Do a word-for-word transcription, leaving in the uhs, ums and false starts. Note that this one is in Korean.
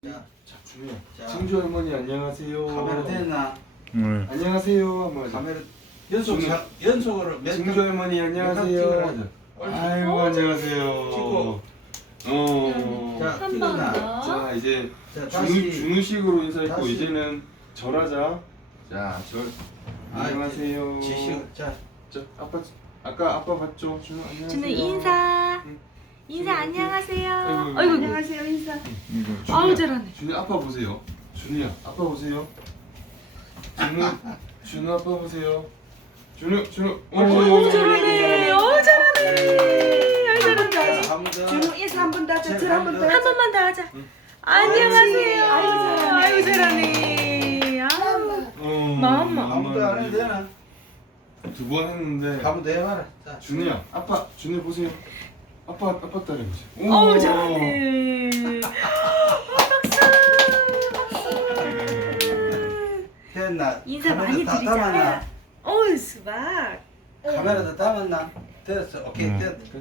자, 자, 준우야. 자. 증조 할머니 안녕하세요. 카메라 됐나? 네. 안녕하세요. 한번 하자. 카메라 연속 증- 자, 연속으로 몇 증조 장- 할머니 장 안녕하세요. 찍어라. 하자. 아이고 안녕하세요. 찍고. 어. 자, 한 찍었나? 번 더. 자 이제 자, 준우 다시 준우식으로 인사했고 다시. 이제는 절하자. 자, 절. 아, 안녕하세요. 지시 자, 자, 아빠 아까 아빠 봤죠? 준우 안녕하세요. 준우 인사. 응. 인사 준우, 안녕하세요. 아이고, 아이고 안녕하세요 인사. 이거 아우 잘하네. 준우 아빠 보세요. 준우야 아빠 보세요. 준우 준우 아빠 보세요. 준우 준우. 어우 잘하네. 어우 잘하네. 아유 잘한다. 자, 한번 더. 준우 인사 한 번 더. 제가 저한번 더. 한 번만 더 하자. 응. 안녕하세요. 아이고, 잘하네. 아이고 잘하네. 아우. 어, 마음만. 한 번 더 안 해도 되나? 두 번 했는데. 한 번 더 해봐라. 자, 준우야, 아빠, 준우 보세요. 아빠, 아빠 따라해보세요. 어우 잘하네. 됐나? 인사 카메라 많이 다 담았나? 드리자. 어우 수박. 카메라 다 담았나? 됐어. 오케이, 응. 됐.